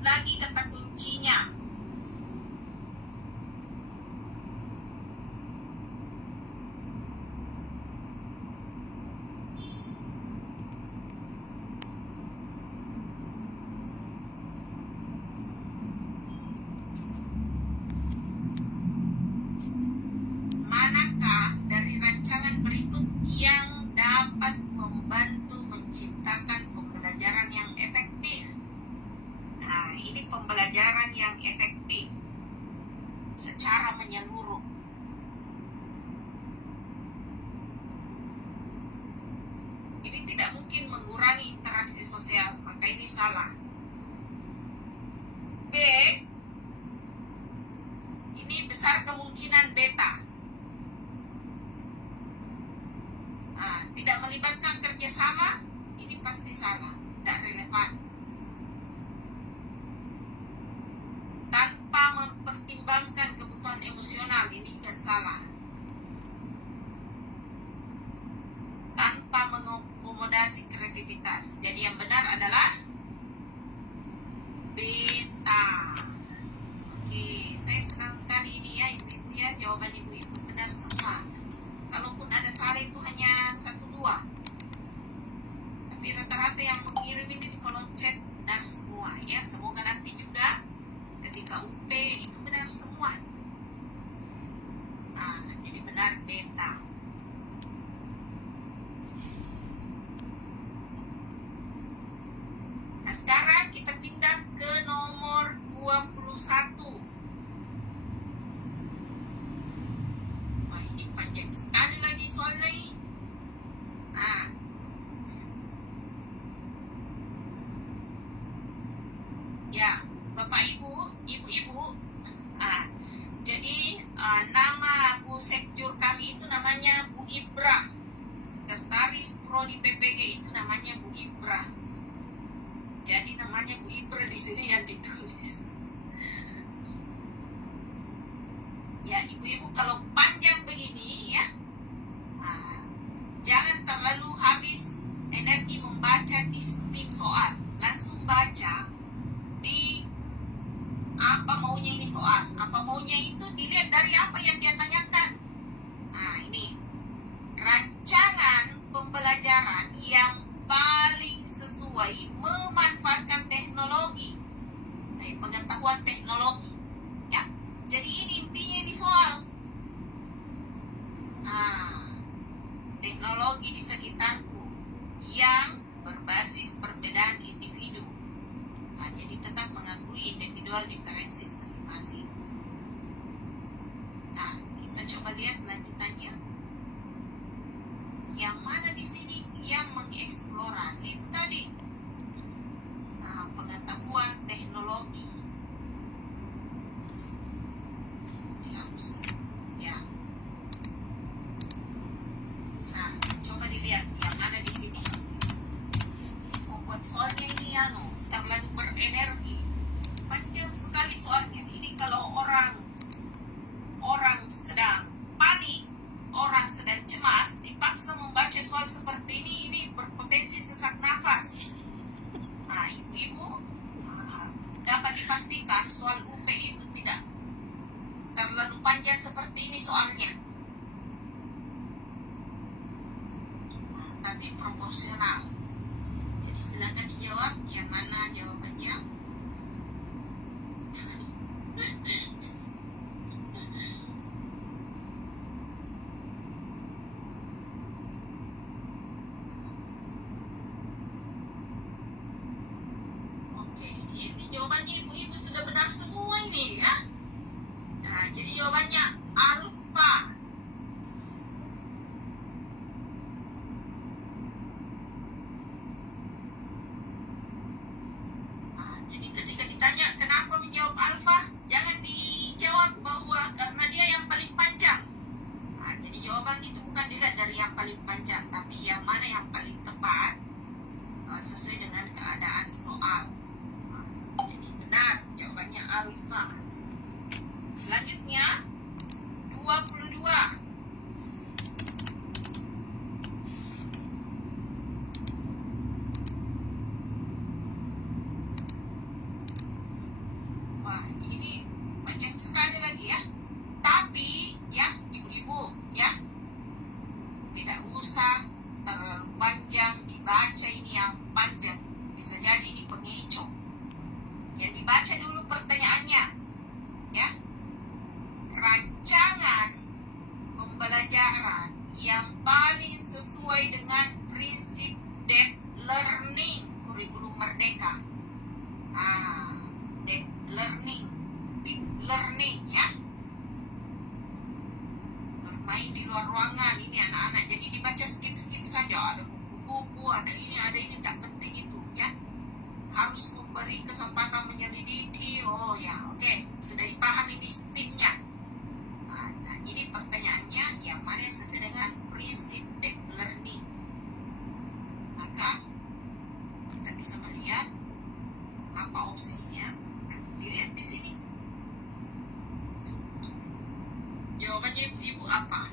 lagi kata kuncinya. Manakah dari rancangan berikut yang dapat membantu menciptakan pembelajaran yang efektif? Nah, ini pembelajaran yang efektif secara menyeluruh. Ini tidak mungkin mengurangi interaksi sosial, maka ini salah. B, ini besar kemungkinan beta. Nah, tidak melibatkan kerjasama, ini pasti salah, tidak relevan. Tanpa mempertimbangkan kebutuhan emosional, ini juga salah. Tanpa mengakomodasi kreativitas. Jadi yang benar adalah beta. Oke, saya senang sekali ini ya ibu-ibu ya, jawaban ibu-ibu benar semua. Kalaupun ada salah itu hanya 1-2. Tapi rata-rata yang mengirim ini di kolom chat benar semua ya. Semoga nanti juga ketika UP itu benar semua. Nah, jadi benar beta. Nah, sekarang kita pindah ke nomor 21. Wah, ini panjang sekali lagi soalnya ini. Nah, ya, Bapak Ibu, Ibu-ibu. Jadi nama Bu Sekjur kami itu namanya Bu Ibrah. Sekretaris Prodi PPG itu namanya Bu Ibrah. Jadi namanya Bu Ibrah di sini yang ditulis. Ya, ibu-ibu kalau panjang begini ya, jangan terlalu habis energi membaca di tim soal. Langsung baca di apa maunya ini soal. Apa maunya itu dilihat dari apa yang dia tanyakan. Nah, ini rancangan pembelajaran yang paling sesuai memanfaatkan teknologi, pengetahuan teknologi ya. Jadi ini intinya ini soal teknologi di sekitarku yang berbasis perbedaan individu. Nah, jadi tetap mengakui individual diferensias masing-masing. Nah, kita coba lihat lanjutannya. Yang mana di sini yang mengeksplorasi itu tadi pengetahuan teknologi. Ya. Nah, coba dilihat yang mana di sini. Membuat soalnya ini terlalu berenergi. Panjang sekali soalnya. Ini kalau orang sedang panik, orang sedang cemas, dipaksa membaca soal seperti ini berpotensi sesak nafas. Nah, ibu-ibu dapat dipastikan soal UP itu tidak terlalu panjang seperti ini soalnya. Tapi proporsional. Jadi silakan dijawab yang mana jawabannya. Oke, ini jawabannya ibu-ibu sudah benar semua ini ya. Nah, jadi jawabannya alfa. Nah, jadi ketika ditanya kenapa menjawab alfa, jangan dijawab bahwa karena dia yang paling panjang. Nah, jadi jawaban itu bukan dilihat dari yang paling panjang, tapi yang mana yang paling tepat sesuai dengan keadaan soal. Nah, jadi benar jawabannya alfa. Selanjutnya 22. tidak usah terlalu panjang dibaca, ini yang panjang bisa jadi ini pengecoh. Ya, dibaca dulu pertanyaannya, ya. Rancangan pembelajaran yang paling sesuai dengan prinsip deep learning kurikulum merdeka. Deep learning, ya. Bermain di luar ruangan ini anak-anak, jadi dibaca skip saja. Ada buku-buku, ada ini, tidak penting itu, ya. Harus memberi kesempatan menyelidiki. Oh ya, oke. Sudah dipahami disiplinnya. Nah, ini pertanyaannya yang mana yang sesuai dengan prinsip deep learning. Maka kita bisa melihat apa opsinya. Dilihat di sini. Jawabannya ibu-ibu apa?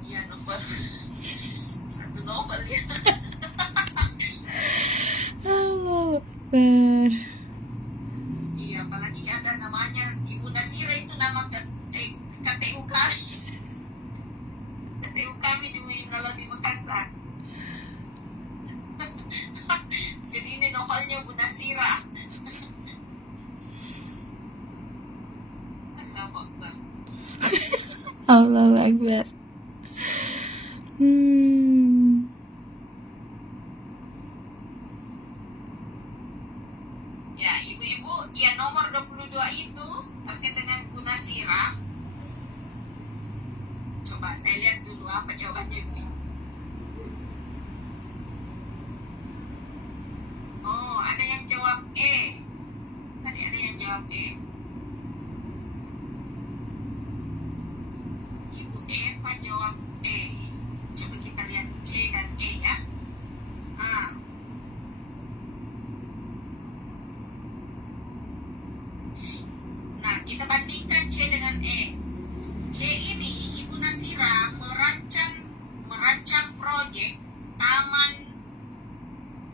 Iya, novel. Satu novel, ya. Allah Akbar. Iya, apalagi ada namanya Ibu Nasira, itu nama KTU kami. KTU kami kalau di Makassar. Jadi ini novelnya Bu Nasira. Allahu Akbar. Allahu Akbar. Ya, ibu-ibu, ya nomor 22 itu terkait dengan Bu Nasira. Coba saya lihat dulu apa jawabannya, ibu. Oh, ada yang jawab E. Tadi ada yang jawab E. Ibu Eva jawab E. Coba kita lihat C dan E, ya. Nah, kita bandingkan C dengan E. C ini Ibu Nasira merancang proyek taman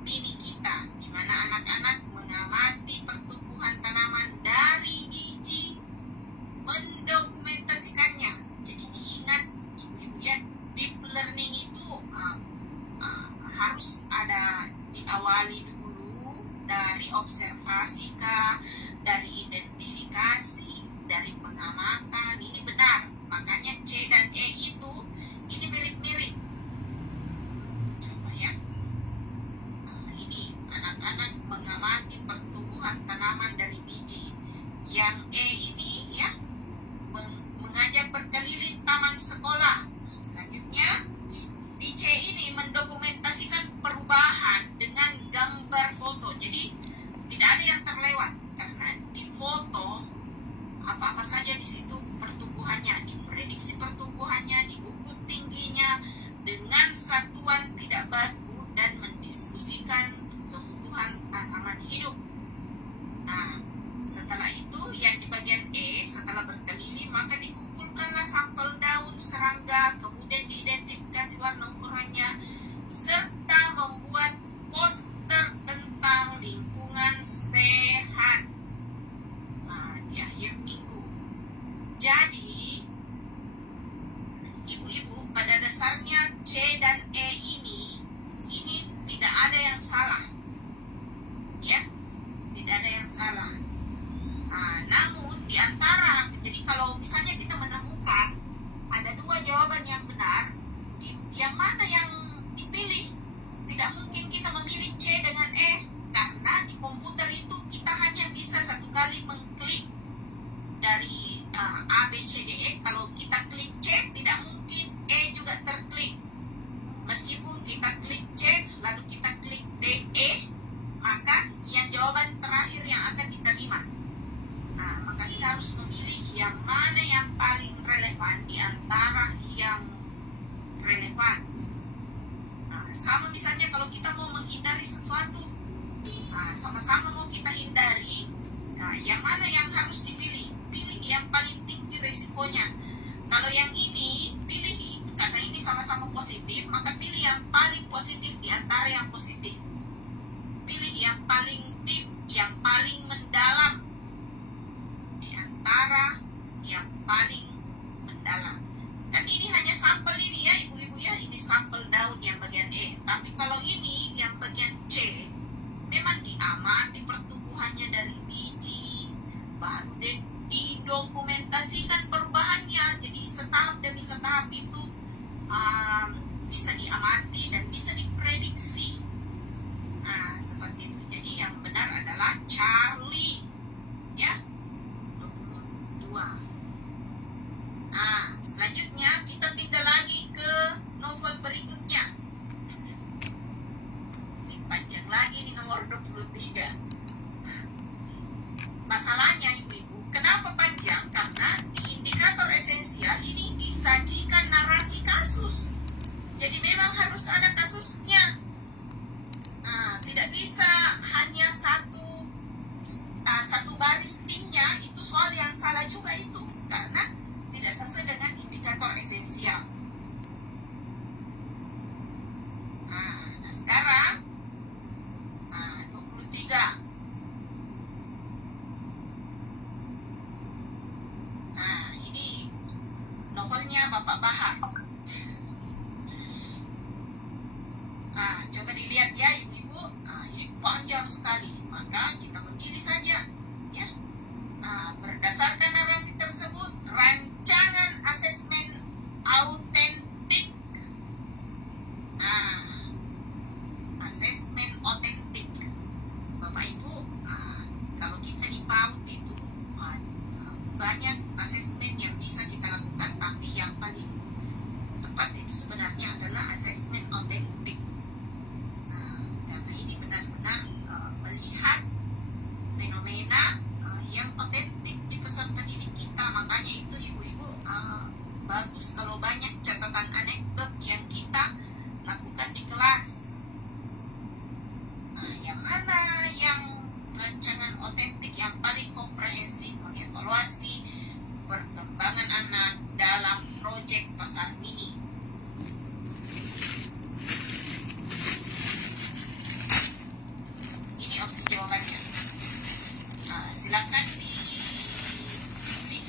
mini kita, di mana anak-anak mengamati pertumbuhan tanaman dari biji, mendokumentasikannya. Jadi diingat ibu-ibu, ya, deep learning itu harus ada diawali dulu dari observasi kah, dari identifikasi, dari pengamatan. Ini benar, makanya C dan E itu ini mirip-mirip. Coba, ya. Ini anak-anak mengamati pertumbuhan tanaman dari biji. Yang E ini, ya, mengajak berkeliling taman sekolah. Selanjutnya di C ini mendokumentasikan perubahan dengan gambar foto. Jadi tidak ada yang terlewat, karena di foto apa-apa saja di situ pertumbuhannya, diprediksi pertumbuhannya, diukur tingginya dengan satuan tidak baku, dan mendiskusikan kebutuhan tanaman hidup. Nah, setelah itu yang di bagian E, setelah berkeliling maka dikumpulkanlah sampel daun serangga, kemudian diidentifikasi warna ukurannya, serta membuat poster tentang lingkungan sehat. Nah, di akhir minggu. Jadi, ibu-ibu, pada dasarnya C dan E ini tidak ada yang salah, ya, tidak ada yang salah. Namun di antara, jadi kalau misalnya kita menemukan ada dua jawaban yang benar, yang mana yang dipilih? Tidak mungkin kita memilih C dengan E, karena di komputer itu kita hanya bisa satu kali mengklik dari A, B, C, D, E. Kalau kita klik C, tidak mungkin E juga terklik. Meskipun kita klik C, lalu kita klik D, E, maka yang jawaban terakhir yang akan diterima. Maka kita harus memilih yang mana yang paling relevan di antara yang relevan. Sama misalnya kalau kita mau menghindari sesuatu, sama-sama mau kita hindari, yang mana yang harus dipilih? Pilih yang paling tinggi resikonya. Kalau yang ini, pilih, karena ini sama-sama positif, maka pilih yang paling positif di antara yang positif. Pilih yang paling deep, yang paling mendalam di antara yang paling mendalam. diamati pertumbuhannya dari biji, baru didokumentasikan perubahannya. Jadi setahap demi setahap itu bisa diamati dan bisa diprediksi. Nah, seperti itu. Jadi yang benar adalah Charlie, ya, 22. Nah, selanjutnya kita pindah lagi ke novel berikutnya. Ini panjang lagi nih, nomor 23. Masalahnya ibu-ibu, kenapa panjang? Karena di indikator esensial ini disajikan narasi kasus. Jadi memang harus ada kasusnya. Nah, tidak bisa hanya satu baris timnya, itu soal yang salah juga itu. Karena tidak sesuai dengan indikator esensial. Nah, sekarang 23. Nah, ini novelnya Bapak Bahar. Nah, coba dilihat ya ibu-ibu. Ini panjang sekali. Maka kita berdiri saja, ya. Berdasarkan narasi tersebut, rancangan asesmen autentik. Asesmen otentik. Bapak Ibu, kalau kita di PAUD itu banyak asesmen yang bisa kita lakukan, tapi yang paling tepat itu sebenarnya adalah asesmen otentik. Karena ini benar-benar melihat fenomena yang otentik di peserta didik kita. Makanya itu ibu-ibu bagus kalau banyak catatan anekdot yang kita lakukan di kelas. Yang mana yang rancangan otentik yang paling komprehensif mengevaluasi perkembangan anak dalam proyek pasar mini. Ini opsi jawabannya. Silakan dipilih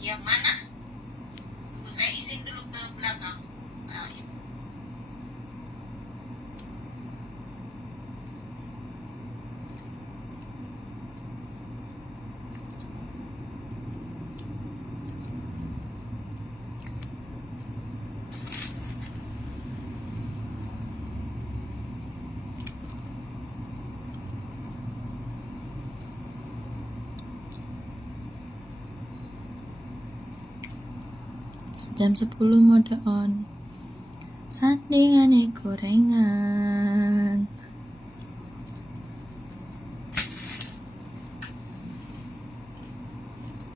yang mana. Tunggu, saya izin dulu ke belakang. Ibu. Jam 10 mode on. Sandingane gorengan.